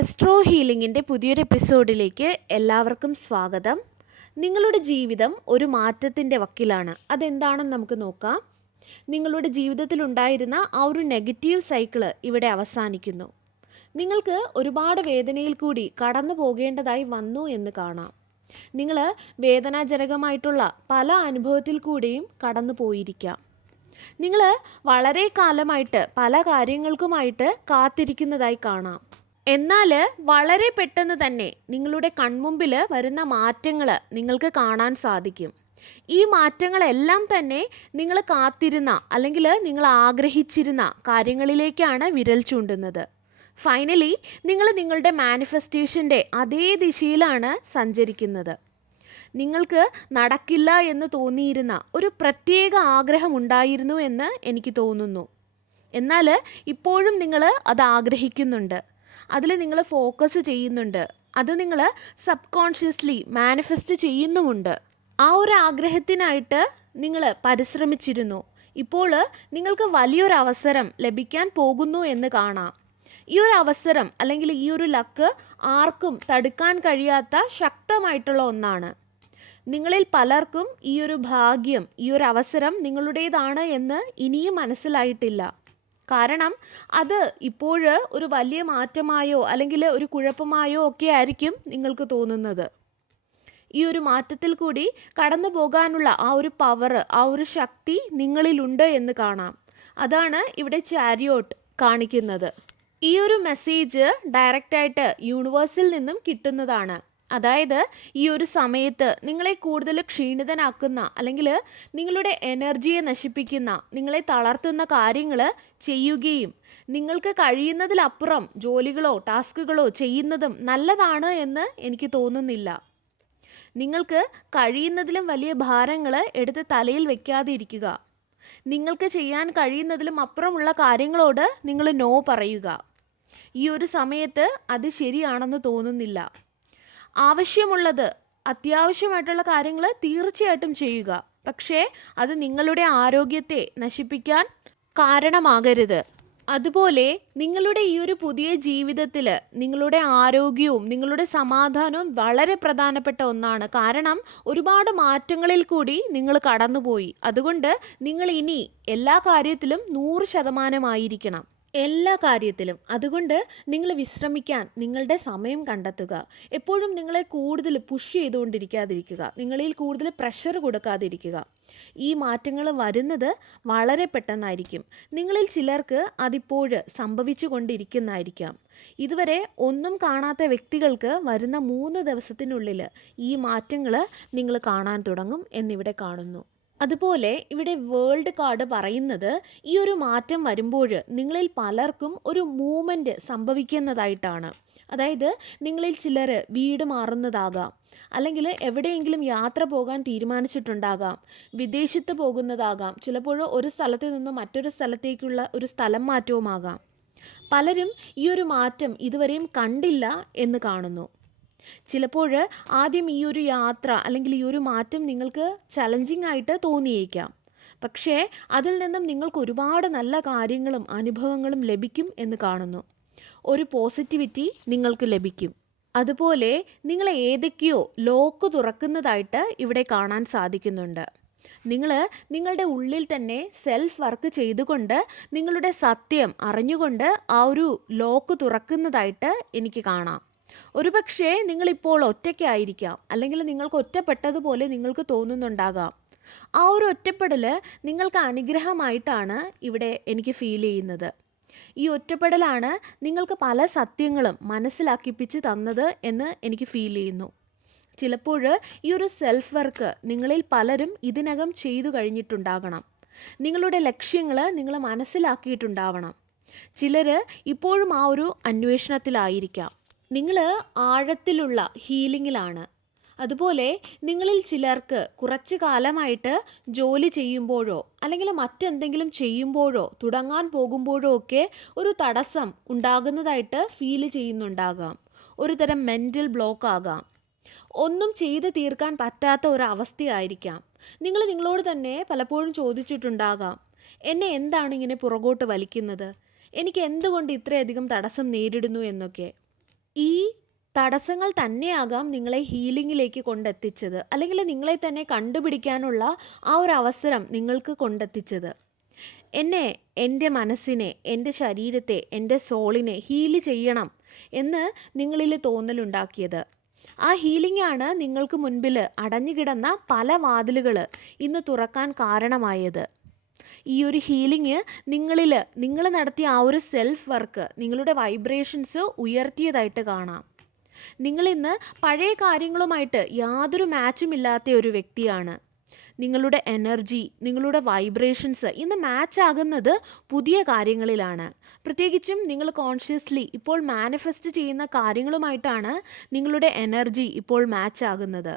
Astro ഹീലിംഗിന്റെ പുതിയൊരു എപ്പിസോഡിലേക്ക് എല്ലാവർക്കും സ്വാഗതം. നിങ്ങളുടെ ജീവിതം ഒരു മാറ്റത്തിന്റെ വക്കിലാണ്. അതെന്താണെന്ന് നമുക്ക് നോക്കാം. നിങ്ങളുടെ ജീവിതത്തിൽ ഉണ്ടായിരുന്ന ആ ഒരു നെഗറ്റീവ് സൈക്കിൾ ഇവിടെ അവസാനിക്കുന്നു. നിങ്ങൾക്ക് ഒരുപാട് വേദനയിൽ കൂടി കടന്നു പോകേണ്ടതായി വന്നു എന്ന് കാണാം. നിങ്ങൾ വേദനാജനകമായിട്ടുള്ള പല അനുഭവത്തിൽ കൂടിയും കടന്നു പോയിരിക്കാം. നിങ്ങൾ വളരെ കാലമായിട്ട് പല കാര്യങ്ങൾക്കുമായിട്ട് കാത്തിരിക്കുന്നതായി കാണാം. എന്നാൽ വളരെ പെട്ടെന്ന് തന്നെ നിങ്ങളുടെ കൺമുമ്പിൽ വരുന്ന മാറ്റങ്ങൾ നിങ്ങൾക്ക് കാണാൻ സാധിക്കും. ഈ മാറ്റങ്ങളെല്ലാം തന്നെ നിങ്ങൾ കാത്തിരുന്ന അല്ലെങ്കിൽ നിങ്ങൾ ആഗ്രഹിച്ചിരുന്ന കാര്യങ്ങളിലേക്കാണ് വിരൽ ചൂണ്ടുന്നത്. ഫൈനലി നിങ്ങൾ നിങ്ങളുടെ മാനിഫെസ്റ്റേഷന്റെ അതേ ദിശയിലാണ് സഞ്ചരിക്കുന്നത്. നിങ്ങൾക്ക് നടക്കില്ല എന്ന് തോന്നിയിരുന്ന ഒരു പ്രത്യേക ആഗ്രഹം ഉണ്ടായിരുന്നു എന്ന് എനിക്ക് തോന്നുന്നു. എന്നാൽ ഇപ്പോഴും നിങ്ങൾ അത് ആഗ്രഹിക്കുന്നുണ്ട്. അതിൽ നിങ്ങൾ ഫോക്കസ് ചെയ്യുന്നുണ്ട്. അത് നിങ്ങൾ സബ് കോൺഷ്യസ്ലി മാനിഫെസ്റ്റ് ചെയ്യുന്നുമുണ്ട്. ആ ഒരു ആഗ്രഹത്തിനായിട്ട് നിങ്ങൾ പരിശ്രമിച്ചിരുന്നു. ഇപ്പോൾ നിങ്ങൾക്ക് വലിയൊരു അവസരം ലഭിക്കാൻ പോകുന്നു എന്ന് കാണാം. ഈ ഒരു അവസരം അല്ലെങ്കിൽ ഈ ഒരു ലക്ക് ആർക്കും തടുക്കാൻ കഴിയാത്ത ശക്തമായിട്ടുള്ള ഒന്നാണ്. നിങ്ങളിൽ പലർക്കും ഈ ഒരു ഭാഗ്യം ഈ ഒരു അവസരം നിങ്ങളുടേതാണ് എന്ന് ഇനിയും മനസ്സിലായിട്ടില്ല. കാരണം അത് ഇപ്പോൾ ഒരു വലിയ മാറ്റമായോ അല്ലെങ്കിൽ ഒരു കുഴപ്പമായോ ഒക്കെ ആയിരിക്കും നിങ്ങൾക്ക് തോന്നുന്നത്. ഈ ഒരു മാറ്റത്തിൽ കൂടി കടന്നു പോകാനുള്ള ആ ഒരു പവർ ആ ഒരു ശക്തി നിങ്ങളിലുണ്ട് എന്ന് കാണാം. അതാണ് ഇവിടെ ചാരിയോട്ട് കാണിക്കുന്നത്. ഈ ഒരു മെസ്സേജ് ഡയറക്റ്റായിട്ട് യൂണിവേഴ്സിൽ നിന്നും കിട്ടുന്നതാണ്. അതായത് ഈ ഒരു സമയത്ത് നിങ്ങളെ കൂടുതൽ ക്ഷീണിതനാക്കുന്ന അല്ലെങ്കിൽ നിങ്ങളുടെ എനർജിയെ നശിപ്പിക്കുന്ന നിങ്ങളെ തളർത്തുന്ന കാര്യങ്ങൾ ചെയ്യുകയും നിങ്ങൾക്ക് കഴിയുന്നതിലപ്പുറം ജോലികളോ ടാസ്കുകളോ ചെയ്യുന്നതും നല്ലതാണ് എന്ന് എനിക്ക് തോന്നുന്നില്ല. നിങ്ങൾക്ക് കഴിയുന്നതിലും വലിയ ഭാരങ്ങൾ എടുത്ത് തലയിൽ വെക്കാതെ ഇരിക്കുക നിങ്ങൾക്ക് ചെയ്യാൻ കഴിയുന്നതിലും അപ്പുറമുള്ള കാര്യങ്ങളോട് നിങ്ങൾ നോ പറയുക. ഈ ഒരു സമയത്ത് അത് ശരിയാണെന്ന് തോന്നുന്നില്ല. ആവശ്യമുള്ളത് അത്യാവശ്യമായിട്ടുള്ള കാര്യങ്ങൾ തീർച്ചയായിട്ടും ചെയ്യുക. പക്ഷേ അത് നിങ്ങളുടെ ആരോഗ്യത്തെ നശിപ്പിക്കാൻ കാരണമാകരുത്. അതുപോലെ നിങ്ങളുടെ ഈ ഒരു പുതിയ ജീവിതത്തിൽ നിങ്ങളുടെ ആരോഗ്യവും നിങ്ങളുടെ സമാധാനവും വളരെ പ്രധാനപ്പെട്ട ഒന്നാണ്. കാരണം ഒരുപാട് മാറ്റങ്ങളിൽ കൂടി നിങ്ങൾ കടന്നുപോയി. അതുകൊണ്ട് നിങ്ങൾ ഇനി എല്ലാ കാര്യത്തിലും നൂറ് ശതമാനമായിരിക്കണം. എല്ലാ കാര്യത്തിലും. അതുകൊണ്ട് നിങ്ങൾ വിശ്രമിക്കാൻ നിങ്ങളുടെ സമയം കണ്ടെത്തുക. എപ്പോഴും നിങ്ങളെ കൂടുതൽ പുഷ് ചെയ്തുകൊണ്ടിരിക്കാതിരിക്കുക. നിങ്ങളിൽ കൂടുതൽ പ്രഷർ കൊടുക്കാതിരിക്കുക. ഈ മാറ്റങ്ങൾ വരുന്നത് വളരെ പെട്ടെന്നായിരിക്കും. നിങ്ങളിൽ ചിലർക്ക് അതിപ്പോൾ സംഭവിച്ചു കൊണ്ടിരിക്കുന്നതായിരിക്കാം ഇതുവരെ ഒന്നും കാണാത്ത വ്യക്തികൾക്ക് വരുന്ന മൂന്ന് ദിവസത്തിനുള്ളിൽ ഈ മാറ്റങ്ങൾ നിങ്ങൾ കാണാൻ തുടങ്ങും എന്നിവിടെ കാണുന്നു. അതുപോലെ ഇവിടെ വേൾഡ് കാർഡ് പറയുന്നത് ഈ ഒരു മാറ്റം വരുമ്പോൾ നിങ്ങളിൽ പലർക്കും ഒരു മൂവ്മെന്റ് സംഭവിക്കുന്നതായിട്ടാണ്. അതായത് നിങ്ങളിൽ ചിലർ വീട് മാറുന്നതാകാം അല്ലെങ്കിൽ എവിടെയെങ്കിലും യാത്ര പോകാൻ തീരുമാനിച്ചിട്ടുണ്ടാകാം വിദേശത്ത് പോകുന്നതാകാം ചിലപ്പോൾ ഒരു സ്ഥലത്ത് നിന്ന് മറ്റൊരു സ്ഥലത്തേക്കുള്ള ഒരു സ്ഥലം മാറ്റവുമാകാം. പലരും ഈ ഒരു മാറ്റം ഇതുവരെയും കണ്ടില്ല എന്ന് കാണുന്നു. ചിലപ്പോൾ ആദ്യം ഈ ഒരു യാത്ര അല്ലെങ്കിൽ ഈ ഒരു മാറ്റം നിങ്ങൾക്ക് ചലഞ്ചിങ് ആയിട്ട് തോന്നിയേക്കാം. പക്ഷേ അതിൽ നിന്നും നിങ്ങൾക്ക് ഒരുപാട് നല്ല കാര്യങ്ങളും അനുഭവങ്ങളും ലഭിക്കും എന്ന് കാണുന്നു. ഒരു പോസിറ്റിവിറ്റി നിങ്ങൾക്ക് ലഭിക്കും. അതുപോലെ നിങ്ങൾ ഏതൊക്കെയോ ലോക്ക് തുറക്കുന്നതായിട്ട് ഇവിടെ കാണാൻ സാധിക്കുന്നുണ്ട്. നിങ്ങൾ നിങ്ങളുടെ ഉള്ളിൽ തന്നെ സെൽഫ് വർക്ക് ചെയ്തുകൊണ്ട് നിങ്ങളുടെ സത്യം അറിഞ്ഞുകൊണ്ട് ആ ഒരു ലോക്ക് തുറക്കുന്നതായിട്ട് എനിക്ക് കാണാം. ഒരുപക്ഷേ നിങ്ങളിപ്പോൾ ഒറ്റയ്ക്കായിരിക്കാം അല്ലെങ്കിൽ നിങ്ങൾക്ക് ഒറ്റപ്പെട്ടതുപോലെ നിങ്ങൾക്ക് തോന്നുന്നുണ്ടാകാം. ആ ഒരു ഒറ്റപ്പെടൽ നിങ്ങൾക്ക് അനുഗ്രഹമായിട്ടാണ് ഇവിടെ എനിക്ക് ഫീൽ ചെയ്യുന്നത്. ഈ ഒറ്റപ്പെടലാണ് നിങ്ങൾക്ക് പല സത്യങ്ങളും മനസ്സിലാക്കിപ്പിച്ച് തന്നത് എന്ന് എനിക്ക് ഫീൽ ചെയ്യുന്നു. ചിലപ്പോൾ ഈ ഒരു സെൽഫ് വർക്ക് നിങ്ങളിൽ പലരും ഇതിനകം ചെയ്തു കഴിഞ്ഞിട്ടുണ്ടാകണം. നിങ്ങളുടെ ലക്ഷ്യങ്ങൾ നിങ്ങൾ മനസ്സിലാക്കിയിട്ടുണ്ടാവണം. ചിലർ ഇപ്പോഴും ആ ഒരു അന്വേഷണത്തിലായിരിക്കാം. നിങ്ങൾ ആഴത്തിലുള്ള ഹീലിങ്ങിലാണ്. അതുപോലെ നിങ്ങളിൽ ചിലർക്ക് കുറച്ച് കാലമായിട്ട് ജോലി ചെയ്യുമ്പോഴോ അല്ലെങ്കിൽ മറ്റെന്തെങ്കിലും ചെയ്യുമ്പോഴോ തുടങ്ങാൻ പോകുമ്പോഴോ ഒക്കെ ഒരു തടസ്സം ഉണ്ടാകുന്നതായിട്ട് ഫീൽ ചെയ്യുന്നുണ്ടാകാം. ഒരു തരം മെന്റൽ ബ്ലോക്ക് ആകാം. ഒന്നും ചെയ്ത് തീർക്കാൻ പറ്റാത്ത ഒരവസ്ഥയായിരിക്കാം നിങ്ങൾ നിങ്ങളോട് തന്നെ പലപ്പോഴും ചോദിച്ചിട്ടുണ്ടാകാം എന്നെ എന്താണ് ഇങ്ങനെ പുറകോട്ട് വലിക്കുന്നത്? എനിക്ക് എന്തുകൊണ്ട് ഇത്രയധികം തടസ്സം നേരിടുന്നു? എന്നൊക്കെ. ഈ തടസ്സങ്ങൾ തന്നെയാകാം നിങ്ങളെ ഹീലിംഗിലേക്ക് കൊണ്ടെത്തിച്ചത്. അല്ലെങ്കിൽ നിങ്ങളെ തന്നെ കണ്ടുപിടിക്കാനുള്ള ആ ഒരു അവസരം നിങ്ങൾക്ക് കൊണ്ടെത്തിച്ചത്. എന്നെ എന്റെ മനസ്സിനെ എന്റെ ശരീരത്തെ എന്റെ സോളിനെ ഹീൽ ചെയ്യണം എന്ന് നിങ്ങളിൽ തോന്നലുണ്ടാക്കിയത്. ആ ഹീലിംഗ് ആണ് നിങ്ങൾക്ക് മുൻപിൽ അടഞ്ഞുകിടന്ന പല വാതിലുകൾ ഇന്ന് തുറക്കാൻ കാരണമായത്. ഈ ഒരു ഹീലിംഗ് നിങ്ങളിൽ നിങ്ങൾ നടത്തിയ ആ ഒരു സെൽഫ് വർക്ക് നിങ്ങളുടെ വൈബ്രേഷൻസ് ഉയർത്തിയതായിട്ട് കാണാം. നിങ്ങളിന്ന് പഴയ കാര്യങ്ങളുമായിട്ട് യാതൊരു മാച്ചും ഇല്ലാത്ത ഒരു വ്യക്തിയാണ്. നിങ്ങളുടെ എനർജി നിങ്ങളുടെ വൈബ്രേഷൻസ് ഇന്ന് മാച്ച് ആകുന്നത് പുതിയ കാര്യങ്ങളിലാണ്. പ്രത്യേകിച്ചും നിങ്ങൾ കോൺഷ്യസ്ലി ഇപ്പോൾ മാനിഫെസ്റ്റ് ചെയ്യുന്ന കാര്യങ്ങളുമായിട്ടാണ് നിങ്ങളുടെ എനർജി ഇപ്പോൾ മാച്ച് ആകുന്നത്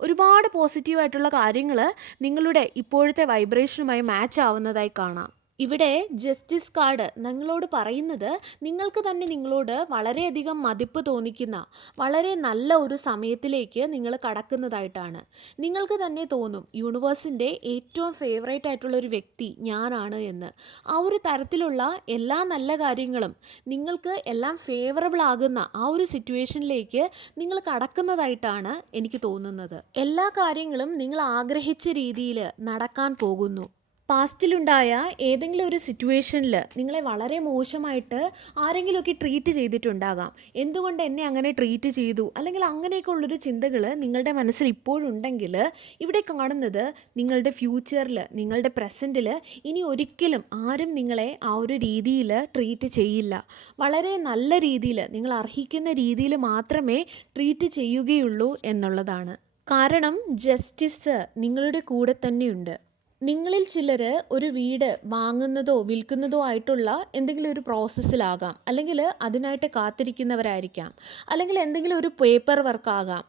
ഒരുപാട് പോസിറ്റീവായിട്ടുള്ള കാര്യങ്ങൾ നിങ്ങളുടെ ഇപ്പോഴത്തെ വൈബ്രേഷനുമായി മാച്ച് ആവുന്നതായി കാണാം. ഇവിടെ ജസ്റ്റിസ് കാർഡ് നിങ്ങളോട് പറയുന്നത് നിങ്ങൾക്ക് തന്നെ നിങ്ങളോട് വളരെയധികം മതിപ്പ് തോന്നിക്കുന്ന വളരെ നല്ല ഒരു സമയത്തിലേക്ക് നിങ്ങൾ കടക്കുന്നതായിട്ടാണ്. നിങ്ങൾക്ക് തന്നെ തോന്നും യൂണിവേഴ്സിന്റെ ഏറ്റവും ഫേവറേറ്റ് ആയിട്ടുള്ള ഒരു വ്യക്തി ഞാനാണ് എന്ന്. ആ ഒരു തരത്തിലുള്ള എല്ലാ നല്ല കാര്യങ്ങളും നിങ്ങൾക്ക് എല്ലാം ഫേവറബിൾ ആകുന്ന ആ ഒരു സിറ്റുവേഷനിലേക്ക് നിങ്ങൾ കടക്കുന്നതായിട്ടാണ് എനിക്ക് തോന്നുന്നത്. എല്ലാ കാര്യങ്ങളും നിങ്ങൾ ആഗ്രഹിച്ച രീതിയിൽ നടക്കാൻ പോകുന്നു. പാസ്റ്റിലുണ്ടായ ഏതെങ്കിലും ഒരു സിറ്റുവേഷനിൽ നിങ്ങളെ വളരെ മോശമായിട്ട് ആരെങ്കിലുമൊക്കെ ട്രീറ്റ് ചെയ്തിട്ടുണ്ടാകാം. എന്തുകൊണ്ട് എന്നെ അങ്ങനെ ട്രീറ്റ് ചെയ്തു? അല്ലെങ്കിൽ അങ്ങനെയൊക്കെ ഉള്ളൊരു ചിന്തകൾ നിങ്ങളുടെ മനസ്സിൽ ഇപ്പോഴുണ്ടെങ്കിൽ ഇവിടെ കാണുന്നത് നിങ്ങളുടെ ഫ്യൂച്ചറിൽ നിങ്ങളുടെ പ്രസന്റിൽ ഇനി ഒരിക്കലും ആരും നിങ്ങളെ ആ ഒരു രീതിയിൽ ട്രീറ്റ് ചെയ്യില്ല. വളരെ നല്ല രീതിയിൽ നിങ്ങൾ അർഹിക്കുന്ന രീതിയിൽ മാത്രമേ ട്രീറ്റ് ചെയ്യുകയുള്ളൂ എന്നുള്ളതാണ്. കാരണം ജസ്റ്റിസ് നിങ്ങളുടെ കൂടെ തന്നെയുണ്ട്. നിങ്ങളിൽ ചിലർ ഒരു വീട് വാങ്ങുന്നതോ വിൽക്കുന്നതോ ആയിട്ടുള്ള എന്തെങ്കിലും ഒരു പ്രോസസ്സിലാകാം അല്ലെങ്കിൽ അതിനായിട്ട് കാത്തിരിക്കുന്നവരായിരിക്കാം. അല്ലെങ്കിൽ എന്തെങ്കിലും ഒരു പേപ്പർ വർക്കാകാം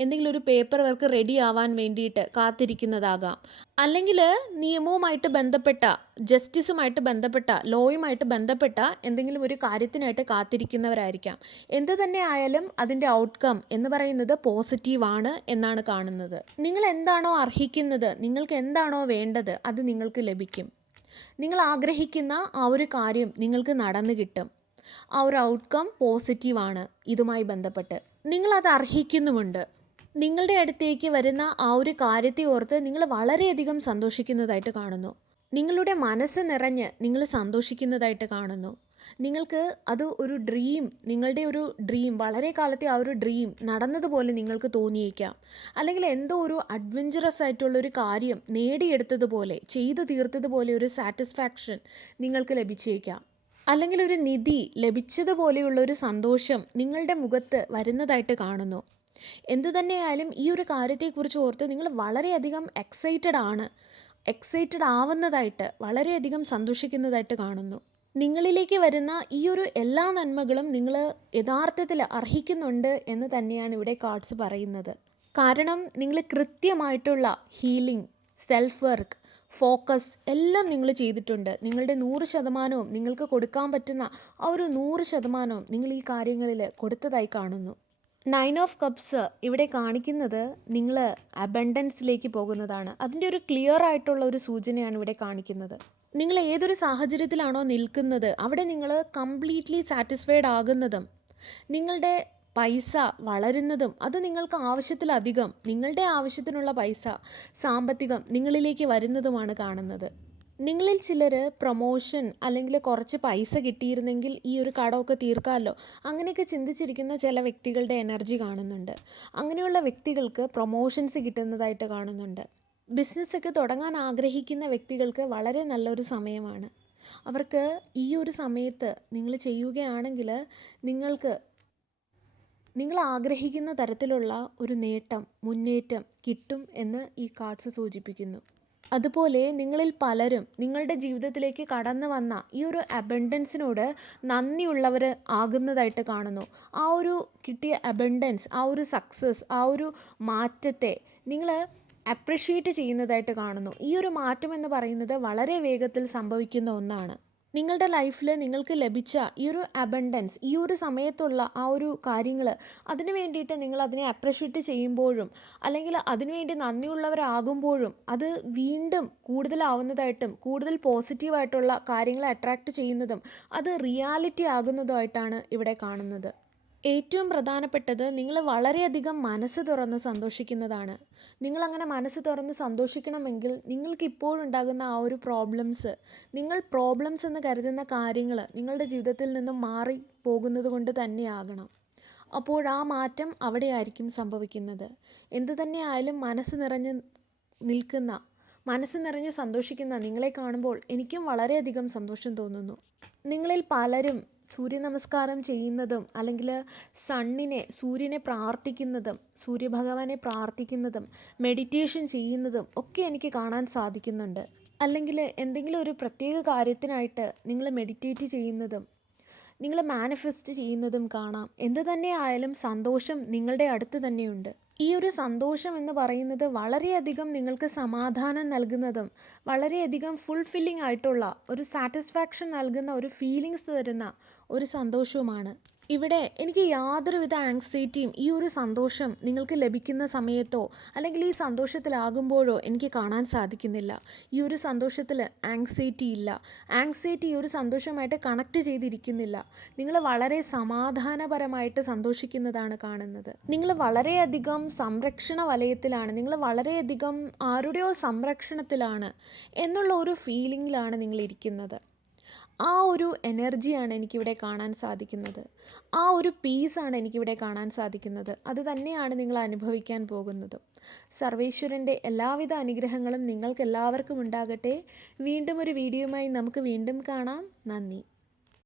എന്തെങ്കിലും ഒരു പേപ്പർ വർക്ക് റെഡി ആവാൻ വേണ്ടിയിട്ട് കാത്തിരിക്കുന്നതാകാം. അല്ലെങ്കിൽ നിയമവുമായിട്ട് ബന്ധപ്പെട്ട ജസ്റ്റിസുമായിട്ട് ബന്ധപ്പെട്ട ലോയുമായിട്ട് ബന്ധപ്പെട്ട എന്തെങ്കിലും ഒരു കാര്യത്തിനായിട്ട് കാത്തിരിക്കുന്നവരായിരിക്കാം. എന്ത് തന്നെ ആയാലും അതിന്റെ ഔട്ട്കം എന്ന് പറയുന്നത് പോസിറ്റീവാണ് എന്നാണ് കാണുന്നത്. നിങ്ങൾ എന്താണോ അർഹിക്കുന്നത് നിങ്ങൾക്ക് എന്താണോ വേണ്ടത് അത് നിങ്ങൾക്ക് ലഭിക്കും. നിങ്ങൾ ആഗ്രഹിക്കുന്ന ആ ഒരു കാര്യം നിങ്ങൾക്ക് നടന്നു കിട്ടും. ആ ഒരു ഔട്ട്കം പോസിറ്റീവാണ് ഇതുമായി ബന്ധപ്പെട്ട്. നിങ്ങളത് അർഹിക്കുന്നുമുണ്ട്. നിങ്ങളുടെ അടുത്തേക്ക് വരുന്ന ആ ഒരു കാര്യത്തെ ഓർത്ത് നിങ്ങൾ വളരെയധികം സന്തോഷിക്കുന്നതായിട്ട് കാണുന്നു. നിങ്ങളുടെ മനസ്സ് നിറഞ്ഞ് നിങ്ങൾ സന്തോഷിക്കുന്നതായിട്ട് കാണുന്നു. നിങ്ങൾക്ക് അത് ഒരു ഡ്രീം നിങ്ങളുടെ ഒരു ഡ്രീം വളരെ കാലത്തെ ആ ഒരു ഡ്രീം നടന്നതുപോലെ നിങ്ങൾക്ക് തോന്നിയേക്കാം. അല്ലെങ്കിൽ എന്തോ ഒരു അഡ്വഞ്ചറസ് ആയിട്ടുള്ള ഒരു കാര്യം നേടിയെടുത്തതുപോലെ ചെയ്തു തീർത്തതുപോലെ ഒരു സാറ്റിസ്ഫാക്ഷൻ നിങ്ങൾക്ക് ലഭിച്ചേക്കാം. അല്ലെങ്കിൽ ഒരു നിധി ലഭിച്ചതുപോലെയുള്ള ഒരു സന്തോഷം നിങ്ങളുടെ മുഖത്ത് വരുന്നതായിട്ട് കാണുന്നു. എന്തു തന്നെയായാലും ഈ ഒരു കാര്യത്തെക്കുറിച്ച് ഓർത്ത് നിങ്ങൾ വളരെയധികം എക്സൈറ്റഡ് ആണ്. എക്സൈറ്റഡ് ആവുന്നതായിട്ട് വളരെയധികം സന്തോഷിക്കുന്നതായിട്ട് കാണുന്നു. നിങ്ങളിലേക്ക് വരുന്ന ഈ ഒരു എല്ലാ നന്മകളും നിങ്ങൾ യഥാർത്ഥത്തിൽ അർഹിക്കുന്നുണ്ട് എന്ന് തന്നെയാണ് ഇവിടെ കാർഡ്സ് പറയുന്നത്. കാരണം നിങ്ങൾ കൃത്യമായിട്ടുള്ള ഹീലിംഗ് സെൽഫ് വർക്ക് ഫോക്കസ് എല്ലാം നിങ്ങൾ ചെയ്തിട്ടുണ്ട്. നിങ്ങളുടെ നൂറ് ശതമാനവും നിങ്ങൾക്ക് കൊടുക്കാൻ പറ്റുന്ന ആ ഒരു നൂറ് ശതമാനവും നിങ്ങൾ ഈ കാര്യങ്ങളിൽ കൊടുത്തതായി കാണുന്നു. നയൻ ഓഫ് കപ്സ് ഇവിടെ കാണിക്കുന്നത് നിങ്ങൾ അബണ്ടൻസിലേക്ക് പോകുന്നതാണ്. അതിന്റെ ഒരു ക്ലിയർ ആയിട്ടുള്ള ഒരു സൂചനയാണ് ഇവിടെ കാണിക്കുന്നത്. നിങ്ങൾ ഏതൊരു സാഹചര്യത്തിലാണോ നിൽക്കുന്നത് അവിടെ നിങ്ങൾ കംപ്ലീറ്റ്ലി സാറ്റിസ്ഫൈഡ് ആകുന്നതും നിങ്ങളുടെ പൈസ വളരുന്നതും അത് നിങ്ങൾക്ക് ആവശ്യത്തിലധികം നിങ്ങളുടെ ആവശ്യത്തിനുള്ള പൈസ സാമ്പത്തികം നിങ്ങളിലേക്ക് വരുന്നതുമാണ് കാണുന്നത്. നിങ്ങളിൽ ചിലർ പ്രൊമോഷൻ അല്ലെങ്കിൽ കുറച്ച് പൈസ കിട്ടിയിരുന്നെങ്കിൽ ഈ ഒരു കടമൊക്കെ തീർക്കാമല്ലോ അങ്ങനെയൊക്കെ ചിന്തിച്ചിരിക്കുന്ന ചില വ്യക്തികളുടെ എനർജി കാണുന്നുണ്ട്. അങ്ങനെയുള്ള വ്യക്തികൾക്ക് പ്രൊമോഷൻസ് കിട്ടുന്നതായിട്ട് കാണുന്നുണ്ട്. ബിസിനസ്സൊക്കെ തുടങ്ങാൻ ആഗ്രഹിക്കുന്ന വ്യക്തികൾക്ക് വളരെ നല്ലൊരു സമയമാണ്. അവർക്ക് ഈ ഒരു സമയത്ത് നിങ്ങൾ ചെയ്യുകയാണെങ്കിൽ നിങ്ങൾക്ക് നിങ്ങൾ ആഗ്രഹിക്കുന്ന തരത്തിലുള്ള ഒരു നേട്ടം മുന്നേറ്റം കിട്ടും എന്ന് ഈ കാർഡ്സ് സൂചിപ്പിക്കുന്നു. അതുപോലെ നിങ്ങളിൽ പലരും നിങ്ങളുടെ ജീവിതത്തിലേക്ക് കടന്നു വന്ന ഈ ഒരു അബണ്ടൻസിനോട് നന്ദിയുള്ളവർ ആകുന്നതായിട്ട് കാണുന്നു. ആ ഒരു കിട്ടിയ അബണ്ടൻസ് ആ ഒരു സക്സസ് ആ ഒരു മാറ്റത്തെ നിങ്ങൾ അപ്രിഷ്യേറ്റ് ചെയ്യുന്നതായിട്ട് കാണുന്നു. ഈ ഒരു മാറ്റം എന്ന് പറയുന്നത് വളരെ വേഗത്തിൽ സംഭവിക്കുന്ന ഒന്നാണ്. നിങ്ങളുടെ ലൈഫിൽ നിങ്ങൾക്ക് ലഭിച്ച ഈ ഒരു അബണ്ടൻസ് ഈ ഒരു സമയത്തുള്ള ആ ഒരു കാര്യങ്ങൾ അതിനു വേണ്ടിയിട്ട് നിങ്ങൾ അതിനെ അപ്രിഷ്യേറ്റ് ചെയ്യുമ്പോഴും അല്ലെങ്കിൽ അതിനുവേണ്ടി നന്ദിയുള്ളവരാകുമ്പോഴും അത് വീണ്ടും കൂടുതലാവുന്നതായിട്ടും കൂടുതൽ പോസിറ്റീവായിട്ടുള്ള കാര്യങ്ങളെ അട്രാക്റ്റ് ചെയ്യുന്നതും അത് റിയാലിറ്റി ആകുന്നതുമായിട്ടാണ് ഇവിടെ കാണുന്നത്. ഏറ്റവും പ്രധാനപ്പെട്ടത് നിങ്ങൾ വളരെയധികം മനസ്സ് തുറന്ന് സന്തോഷിക്കുന്നതാണ്. നിങ്ങളങ്ങനെ മനസ്സ് തുറന്ന് സന്തോഷിക്കണമെങ്കിൽ നിങ്ങൾക്ക് ഇപ്പോഴുണ്ടാകുന്ന ആ ഒരു പ്രോബ്ലംസ് നിങ്ങൾ പ്രോബ്ലംസ് എന്ന് കരുതുന്ന കാര്യങ്ങൾ നിങ്ങളുടെ ജീവിതത്തിൽ നിന്നും മാറി പോകുന്നത് കൊണ്ട് തന്നെയാകണം അപ്പോൾ ആ മാറ്റം അവിടെയായിരിക്കും സംഭവിക്കുന്നത്. എന്തു തന്നെയായാലും മനസ്സ് നിറഞ്ഞ് നിൽക്കുന്ന മനസ്സ് നിറഞ്ഞ് സന്തോഷിക്കുന്ന നിങ്ങളെ കാണുമ്പോൾ എനിക്കും വളരെയധികം സന്തോഷം തോന്നുന്നു. നിങ്ങളിൽ പലരും സൂര്യ നമസ്കാരം ചെയ്യുന്നതും അല്ലെങ്കിൽ സണ്ണിനെ സൂര്യനെ പ്രാർത്ഥിക്കുന്നതും സൂര്യഭഗവാനെ പ്രാർത്ഥിക്കുന്നതും മെഡിറ്റേഷൻ ചെയ്യുന്നതും ഒക്കെ എനിക്ക് കാണാൻ സാധിക്കുന്നുണ്ട്. അല്ലെങ്കിൽ എന്തെങ്കിലും ഒരു പ്രത്യേക കാര്യത്തിനായിട്ട് നിങ്ങൾ മെഡിറ്റേറ്റ് ചെയ്യുന്നതും നിങ്ങൾ മാനിഫെസ്റ്റ് ചെയ്യുന്നതും കാണാം. എന്ത് തന്നെ ആയാലും സന്തോഷം നിങ്ങളുടെ അടുത്ത് തന്നെയുണ്ട്. ഈ ഒരു സന്തോഷം എന്ന് പറയുന്നത് വളരെയധികം നിങ്ങൾക്ക് സമാധാനം നൽകുന്നതും വളരെയധികം ഫുൾഫില്ലിംഗ് ആയിട്ടുള്ള ഒരു സാറ്റിസ്ഫാക്ഷൻ നൽകുന്ന ഒരു ഫീലിങ്സ് തരുന്ന ഒരു സന്തോഷവുമാണ്. ഇവിടെ എനിക്ക് യാതൊരുവിധ ആങ്സൈറ്റിയും ഈ ഒരു സന്തോഷം നിങ്ങൾക്ക് ലഭിക്കുന്ന സമയത്തോ അല്ലെങ്കിൽ ഈ സന്തോഷത്തിലാകുമ്പോഴോ എനിക്ക് കാണാൻ സാധിക്കുന്നില്ല. ഈ ഒരു സന്തോഷത്തിൽ ആങ്സൈറ്റി ഇല്ല. ആങ്സൈറ്റി ഈ ഒരു സന്തോഷമായിട്ട് കണക്ട് ചെയ്തിരിക്കുന്നില്ല. നിങ്ങൾ വളരെ സമാധാനപരമായിട്ട് സന്തോഷിക്കുന്നതാണ് കാണുന്നത്. നിങ്ങൾ വളരെയധികം സംരക്ഷണ വലയത്തിലാണ്. നിങ്ങൾ വളരെയധികം ആരുടെയോ സംരക്ഷണത്തിലാണ് എന്നുള്ള ഒരു ഫീലിങ്ങിലാണ് നിങ്ങൾ ഇരിക്കുന്നത്. ആ ഒരു എനർജിയാണ് എനിക്കിവിടെ കാണാൻ സാധിക്കുന്നത്. ആ ഒരു പീസാണ് എനിക്കിവിടെ കാണാൻ സാധിക്കുന്നത്. അത് തന്നെയാണ് നിങ്ങൾ അനുഭവിക്കാൻ പോകുന്നത്. സർവേശ്വരന്റെ എല്ലാവിധ അനുഗ്രഹങ്ങളും നിങ്ങൾക്ക് എല്ലാവർക്കും ഉണ്ടാകട്ടെ. വീണ്ടും ഒരു വീഡിയോയുമായി നമുക്ക് വീണ്ടും കാണാം. നന്ദി.